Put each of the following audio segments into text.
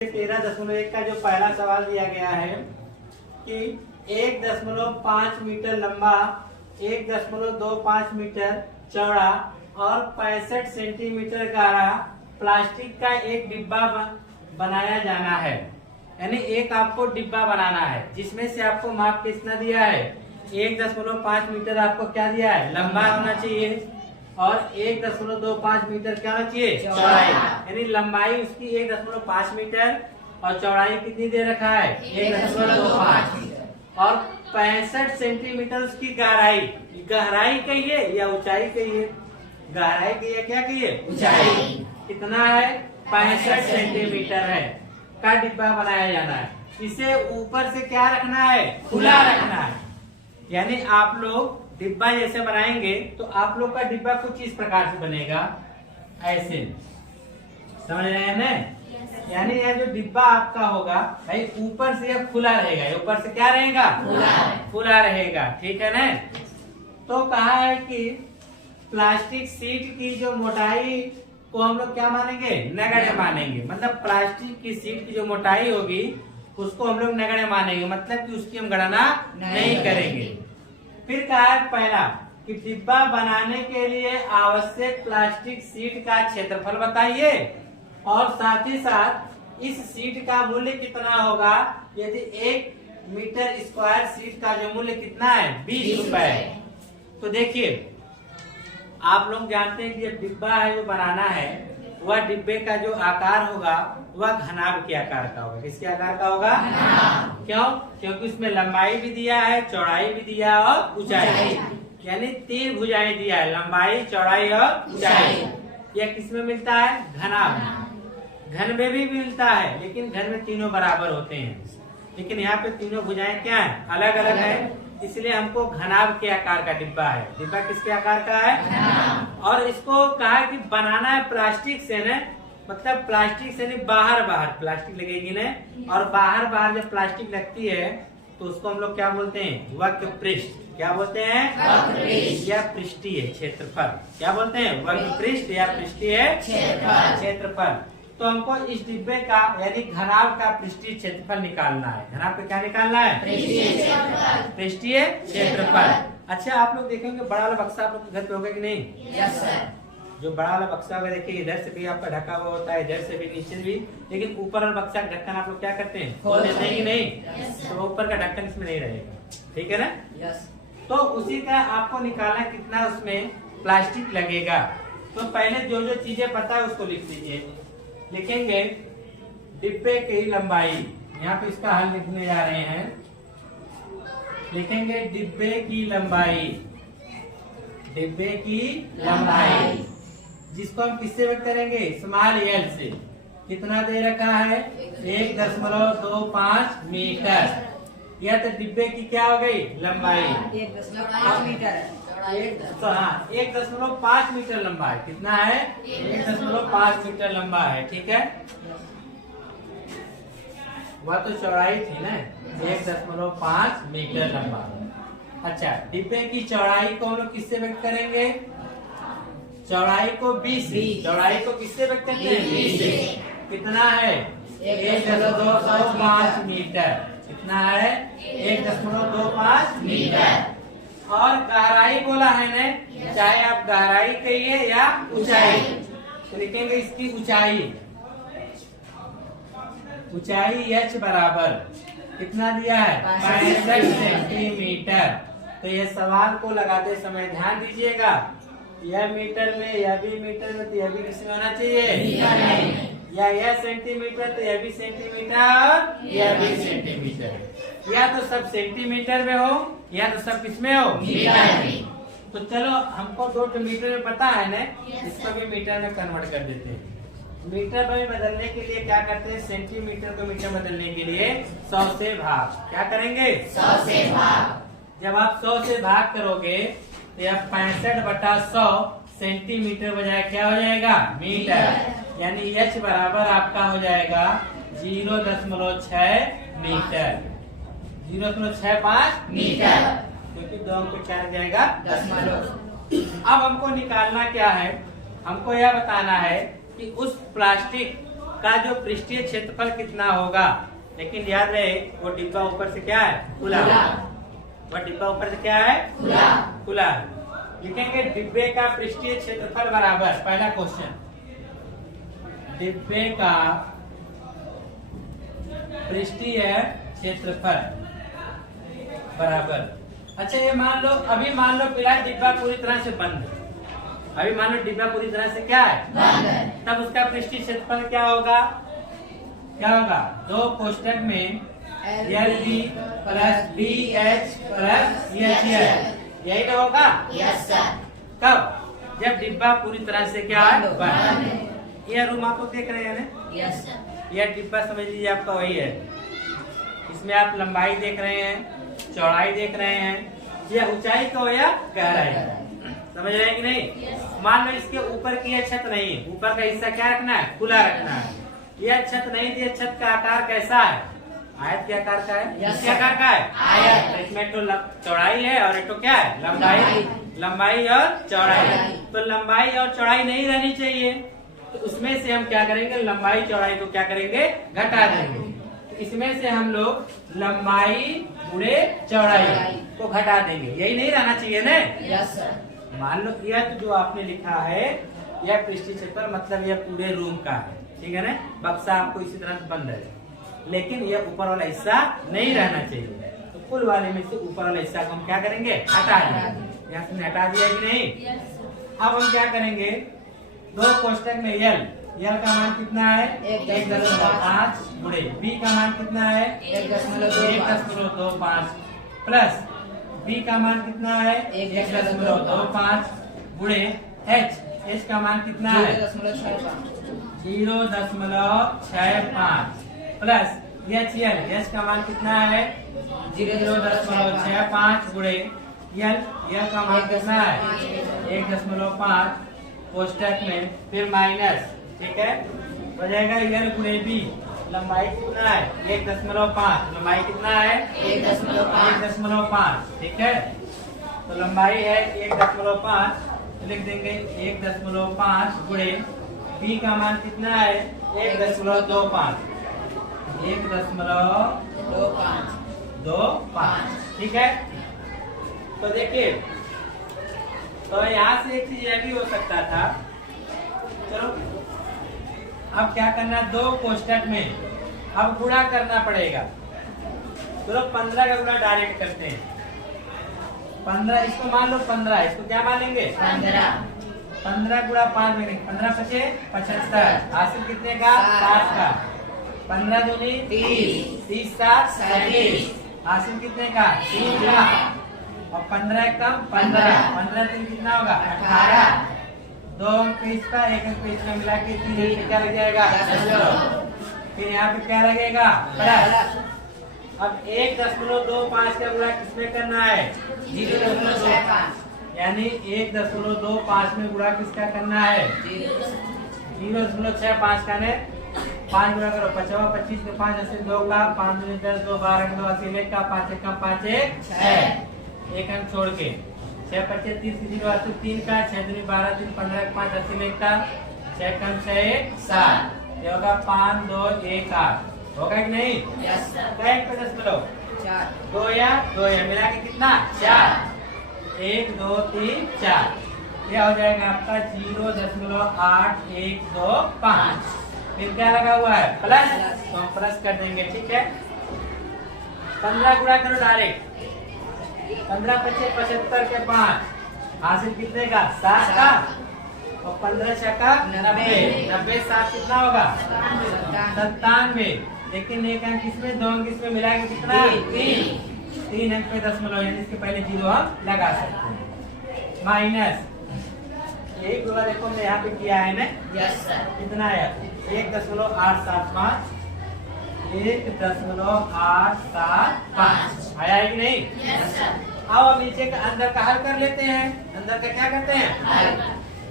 13.1 का जो पहला सवाल दिया गया है कि 1.5 मीटर लंबा, 1.25 मीटर चौड़ा और 65 सेंटीमीटर गाढ़ा प्लास्टिक का एक डिब्बा बनाया जाना है। यानी एक आपको डिब्बा बनाना है जिसमें से आपको माप कितना दिया है, 1.5 मीटर आपको क्या दिया है, लंबा होना चाहिए और 1.25 मीटर क्या होना चाहिए, चौड़ाई। यानी लंबाई उसकी 1.5 मीटर और चौड़ाई कितनी दे रखा है, 1.25 और 65 सेंटीमीटर उसकी गहराई। गहराई कहिए या ऊंचाई कहिए, गहराई कहिए क्या कहिए, ऊंचाई कितना है, 65 सेंटीमीटर है का डिब्बा बनाया जाना है। इसे ऊपर से क्या रखना है, खुला रखना है। यानी आप लोग डिब्बा जैसे बनाएंगे तो आप लोग का डिब्बा कुछ इस प्रकार से बनेगा, ऐसे, समझ रहे हैं ना। यानी यह जो डिब्बा आपका होगा भाई ऊपर से यह खुला रहेगा, ऊपर से क्या रहेगा, खुला रहेगा, ठीक है ना। तो कहा है कि प्लास्टिक सीट की जो मोटाई को हम लोग क्या मानेंगे, नगण्य मानेंगे। मतलब प्लास्टिक की सीट की जो मोटाई होगी उसको हम लोग नगण्य मानेंगे, मतलब कि उसकी हम गणना नहीं करेंगे। फिर कहा है पहला कि डिब्बा बनाने के लिए आवश्यक प्लास्टिक सीट का क्षेत्रफल बताइए और साथ ही साथ इस सीट का मूल्य कितना होगा। यदि 1 मीटर स्क्वायर सीट का जो मूल्य कितना है, 20 रुपए। तो देखिए आप लोग जानते हैं कि ये डिब्बा है जो बनाना है, वह डिब्बे का जो आकार होगा वह घनाभ के आकार का होगा। किसके आकार का होगा, क्यों, क्योंकि उसमें लंबाई भी दिया है, चौड़ाई भी दिया और ऊंचाई, यानी 3 भुजाएं दिया है, लंबाई, चौड़ाई और ऊंचाई। यह किस में मिलता है, घनाभ। घन में भी मिलता है लेकिन घन में तीनों बराबर होते हैं, लेकिन यहाँ पे तीनों भुजाएं क्या है, अलग अलग है। इसलिए हमको घनाभ के आकार का डिब्बा है। डिब्बा किसके आकार का है, और इसको कहा कि बनाना है प्लास्टिक से न, मतलब प्लास्टिक से नहीं, बाहर प्लास्टिक लगेगी न, और बाहर जब प्लास्टिक लगती है तो उसको हम लोग क्या बोलते हैं, वक्र पृष्ठ। क्या बोलते हैं, या पृष्ठीय क्षेत्रफल। क्या बोलते हैं, वक्र पृष्ठ या पृष्ठीय क्षेत्रफल। तो हमको इस डिब्बे का यानी घनाभ का पृष्ठीय क्षेत्रफल निकालना है। घनाभ पे क्या निकालना है, पृष्ठीय क्षेत्रफल। अच्छा आप लोग देखेंगे बड़ा वाला बक्सा आप लोग के घर पे होगा कि नहीं, यस सर। जो बड़ा वाला बक्सा होगा देखिए इधर से भी आपका ढका हुआ होता है, इधर से भी, नीचे भी, लेकिन ऊपर वाला बक्सा का ढक्कन आप लोग क्या करते हैं, खोल देते हैं कि नहीं, तो ऊपर का ढक्कन इसमें नहीं रहेगा, ठीक है ना। यस। तो उसी का आपको निकालना कितना उसमें प्लास्टिक लगेगा। तो पहले जो जो चीजें पता है उसको लिख लीजिए। लिखेंगे डिब्बे की लंबाई, यहाँ पे इसका हल लिखने जा रहे हैं। लिखेंगे डिब्बे की लंबाई, डिब्बे की लंबाई जिसको हम किससे व्यक्त करेंगे, स्मॉल एल से। कितना दे रखा है, 1.25 मीटर। यह तो डिब्बे की क्या हो गई, लंबाई 1.5 मीटर। 1.5 मीटर लंबा है। कितना है, 1.5 मीटर लंबा है, ठीक है। वह तो चौड़ाई थी ना, 1.5 मीटर लंबा। अच्छा डिब्बे की चौड़ाई को हम लोग किससे व्यक्त करेंगे, चौड़ाई को 20 से। चौड़ाई को किससे व्यक्त करते हैं, 20 से। कितना है, 1.25 मीटर। कितना है, 1.25 मीटर। और गहराई बोला है ने, चाहे आप गहराई कहिए या ऊंचाई, तो लिखेंगे इसकी ऊंचाई। ऊंचाई h बराबर कितना दिया है, 65 सेंटीमीटर। तो ये सवाल को लगाते समय ध्यान दीजिएगा, यह मीटर में, यह भी मीटर में, तो यह भी किसमें होना चाहिए, या यह सेंटीमीटर तो यह भी सेंटीमीटर, यह भी सेंटीमीटर। या तो सब सेंटीमीटर में हो या तो सब किसमें हो, मीटर में। तो चलो हमको 2 मीटर में पता है ना, इसको भी मीटर में कन्वर्ट कर देते हैं। मीटर में बदलने के लिए क्या करते हैं, सेंटीमीटर को मीटर बदलने के लिए 100 से भाग। क्या करेंगे, 100 से भाग। जब आप 100 से भाग करोगे तो यह 65/100 सेंटीमीटर बजाय क्या हो जाएगा, मीटर। यानी h बराबर आपका हो जाएगा 0.6 मीटर, 0.65 मीटर, क्योंकि 2 अंक पे क्या लग जाएगा, दशमलव। अब हमको निकालना क्या है, हमको यह बताना है कि उस प्लास्टिक का जो पृष्ठीय क्षेत्रफल कितना होगा। लेकिन याद रहे वो डिब्बा ऊपर से क्या है, खुला। वो डिब्बा ऊपर से क्या है, खुला। लिखेंगे डिब्बे का पृष्ठीय क्षेत्रफल बराबर, पहला क्वेश्चन, डिब्बे का पृष्ठीय क्षेत्रफल बराबर। अच्छा ये मान लो, अभी मान लो फिलहाल डिब्बा पूरी तरह से बंद है। अभी मान लो डिब्बा पूरी तरह से क्या है, बंद है। तब उसका पृष्ठीय क्षेत्रफल क्या होगा, दो कोष्ठक में LB plus BH plus EHL, यही तो होगा। Yes sir. कब, जब डिब्बा पूरी तरह से क्या है, बंद है। यह रूम आप लोग देख रहे हैं ना, यस सर। यह डिब्बा समझ लीजिए आपका वही है। इसमें आप लंबाई देख रहे हैं, चौड़ाई देख रहे हैं, यह ऊंचाई को या गहराई, समझ रहे हैं कि नहीं। मान लो इसके ऊपर की यह छत नहीं है, ऊपर का हिस्सा क्या रखना है, खुला रखना है। यह छत नहीं थी, छत का आकार कैसा है, आयत के आकार का है। किस आकार का है, आयत। इसमें तो चौड़ाई है और एक तो क्या है, लंबाई और चौड़ाई। तो लंबाई और चौड़ाई नहीं रहनी चाहिए, तो उसमें से हम क्या करेंगे, लंबाई चौड़ाई को क्या करेंगे, घटा देंगे। तो इसमें से हम लोग लंबाई गुणे चौड़ाई को घटा देंगे, यही नहीं रहना चाहिए ना। Yes sir. मान लो यह जो आपने लिखा है, यह पृष्ठीय क्षेत्रफल मतलब यह पूरे रूम का है, ठीक है ना। बक्सा आपको इसी तरह से बंद है, लेकिन यह ऊपर वाला हिस्सा नहीं रहना चाहिए। तो कुल वाले में से ऊपर वाला हिस्सा को हम क्या करेंगे, हटा देंगे। यहाँ से हटा दिया कि नहीं। अब हम क्या करेंगे, दो कोष्ठक में यल का मान कितना है, 1.5 गुणे B का मान कितना है, 1.25 प्लस B का मान कितना है, 1.25 गुणे H का मान कितना है, 0.65 प्लस H का मान कितना है, 0.65 गुणे यल का मान कितना है, 1.5 कोष्ठक में, फिर माइनस, ठीक है, हो जाएगा यल गुणे B। लंबाई कितना है, 1.5, लंबाई कितना है, 1.5, ठीक है। तो लंबाई है 1.5, लिख देंगे 1.5 गुणे B का मान कितना है, 1.25, 1.25, ठीक है। तो देखिए, तो यहाँ से एक चीज यह भी हो सकता था। चलो अब क्या करना, दो कोष्ठक में अब गुणा करना पड़ेगा। चलो 15 का गुणा डायरेक्ट करते हैं। 15, इसको मान लो 15, इसको क्या मानेंगे, 15 गुणा 5 में 15 पचे 75, हासिल कितने का, 7 का। 15 दूनी 30, 7 37, हासिल कितने का, 3 का। और 15 कम 15 3 कितना होगा, 18। 2 अंक पे इसका, 1 अंक पे इसका मिला के 3 अंक क्या लग जाएगा, 10। फिर यहाँ पे क्या लगेगा, प्लस। अब 1.25 का गुणा किसमें करना है, 0.25, यानी 1.25 में गुणा किसका करना है, 0.65 का ने 5 गुणा करो, 55 25 में 5 ऐसे 2 का, 5 दूनी 10, 2 12 का, 2 80 का, 5 1 का 5 1 6, एक अंक छोड़ के 6 25 30 0 80 3 का, 6 दूनी 12 3 15 5 80 का, 6 कम 6 1 7, ये होगा 5 2 1 8, होगा कि नहीं। Yes sir. क्या एक पे 10 मिलो, 2 या मिला के कितना, 4, 1 2 3 4, यह हो जाएगा आपका 0.8125। फिर क्या लगा हुआ है, प्लस, तो हम प्लस कर देंगे, ठीक है। 15 गुणा करो डायरेक्ट, 15 25 75 के 5, हासिल कितने का, 7 का। और 15 छक्का 90, 90 7 कितना होगा, 97। लेकिन एक अंक किसमें, 2 अंक किसमें मिला के कितना, 3 अंक पे 10 यानी इसके पहले 0 हम लगा सकते हैं। माइनस, यही गुणा देखो हमने यहाँ पे किया है ना, यस सर। कितना है, 1.875, 1.875 आया है कि नहीं। Yes sir. आओ अब नीचे का अंदर का हल कर लेते हैं। अंदर का क्या करते हैं,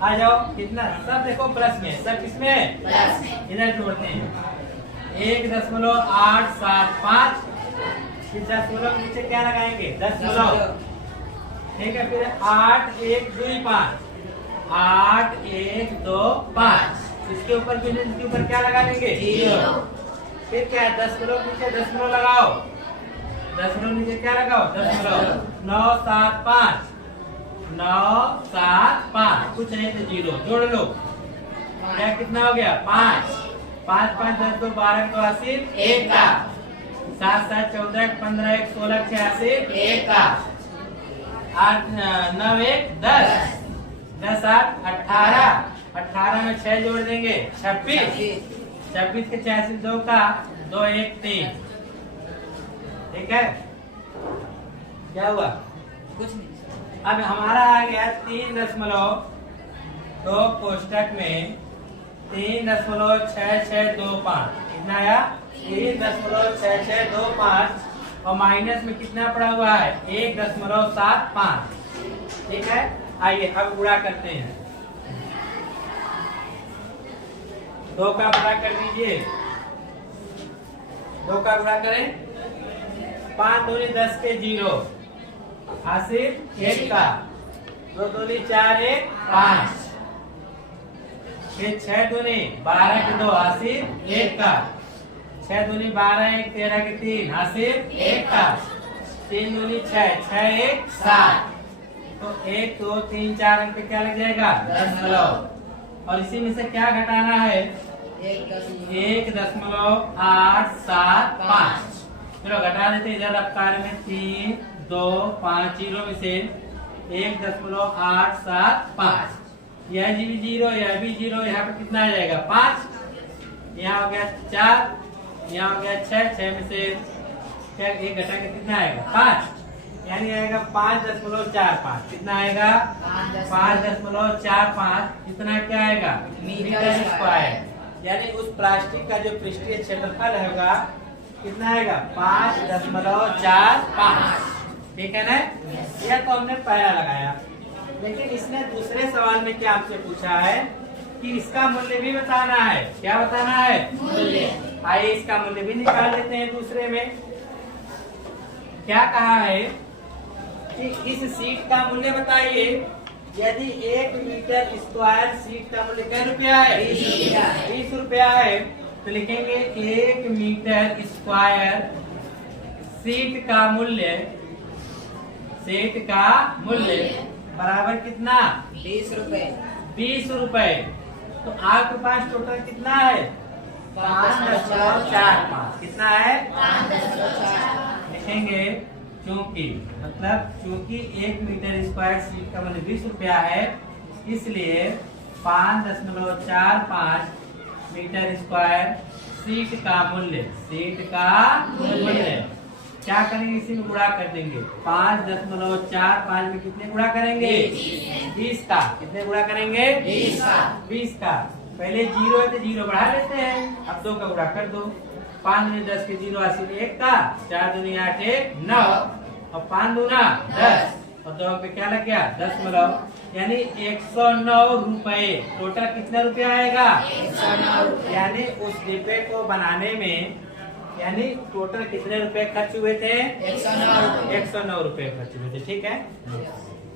आ जाओ, कितना, सब देखो प्लस में, सब किसमें है, प्लस में। इधर जोड़ते हैं, 1.875, फिर 10 नीचे क्या लगाएंगे, 10, ठीक है। फिर 8 1 2 5, 8 1 2 5, इसके ऊपर बिंदु, इसके ऊपर क्या लगा लेंगे? जीरो। फिर क्या है? दशमलव नीचे दशमलव लगाओ, दशमलव नीचे क्या लगाओ? दशमलव। 9 7 5, 9 7 5, कुछ नहीं तो जीरो जोड़ लो। क्या कितना हो गया? 5 5 5 10 2 12 2 80 1 का 7 7 14 15 1 16 86 1 का 8 9 1 10 10 8 18 18 में 6 जोड़ देंगे 26 26 के 86 2 का 2 1 3। ठीक है, क्या हुआ? कुछ नहीं। अब हमारा आ गया 3.2 कोष्टक में 3.6625। कितना आया? 3.6625 और माइनस में कितना पड़ा हुआ है? 1.75। ठीक है, आइए अब गुणा करते हैं। 2 का गुणा कर दीजिए, 2 का गुणा करें। 5 दूनी 10 के 0, हासिल 1 का 2 दूनी 4 1 5, फिर 6 दूनी 12 के 2, हासिल 1 का 6 दूनी 12 1 13 के 3, हासिल 1 का 3 दूनी 6 6 1 7। तो 1 2 3 4 अंक पे क्या लग जाएगा? दशमलव। और इसी में से क्या घटाना है? 1.875। चलो घटा देते इधर रफ्तार में 3 2 5 0 में से 1.875। यह भी जीरो, यह भी जीरो, यहाँ पे कितना आ जाएगा? 5। यहाँ हो गया 4, यहाँ हो गया 6, 6 में से क्या 1 घटा के कितना आएगा? 5, यानी आएगा 5.45। कितना आएगा? 5.45। इतना क्या आएगा? Metre square. यानी उस प्लास्टिक का जो पृष्ठीय क्षेत्रफल होगा कितना आएगा? 5.45। ठीक है ना? यह तो हमने पहला लगाया, लेकिन इसने दूसरे सवाल में क्या आपसे पूछा है कि इसका मूल्य भी बताना है। क्या बताना है? मूल्य। आइए इसका मूल्य भी निकाल लेते हैं। दूसरे में क्या कहा है कि इस सीट का मूल्य बताइए। यदि 1 मीटर स्क्वायर सीट का मूल्य क्या रुपया है? 20 रुपया है। तो लिखेंगे 1 मीटर स्क्वायर सीट का मूल्य, सीट का मूल्य बराबर कितना? 20 रुपए। 20 रुपए। तो आपके पास टोटल कितना है? 5.45। कितना है? 5.4। लिखेंगे चूंकि, मतलब चूंकि 1 मीटर स्क्वायर सीट का मूल्य 20 रुपया है, इसलिए 5.45 मीटर स्क्वायर सीट का मूल्य, सीट का मूल्य क्या करेंगे? इसी में गुणा कर देंगे। 5.45 में कितने गुणा करेंगे? 20 का। कितने गुणा करेंगे? 20 का। पहले 0 है तो 0 बढ़ा लेते हैं। अब 2 का गुणा कर दो। 5 दूनी 10 के 0, हासिल 1 का 4 दूनी 8 1 9 और 5 दूना 10 और 2 पे क्या लग गया? दशमलव। यानी 109 रुपए। टोटल कितना रुपया आएगा? 109। यानी उस डिब्बे को बनाने में यानी टोटल कितने रुपए खर्च हुए थे? 109 रुपए खर्च हुए थे। ठीक है।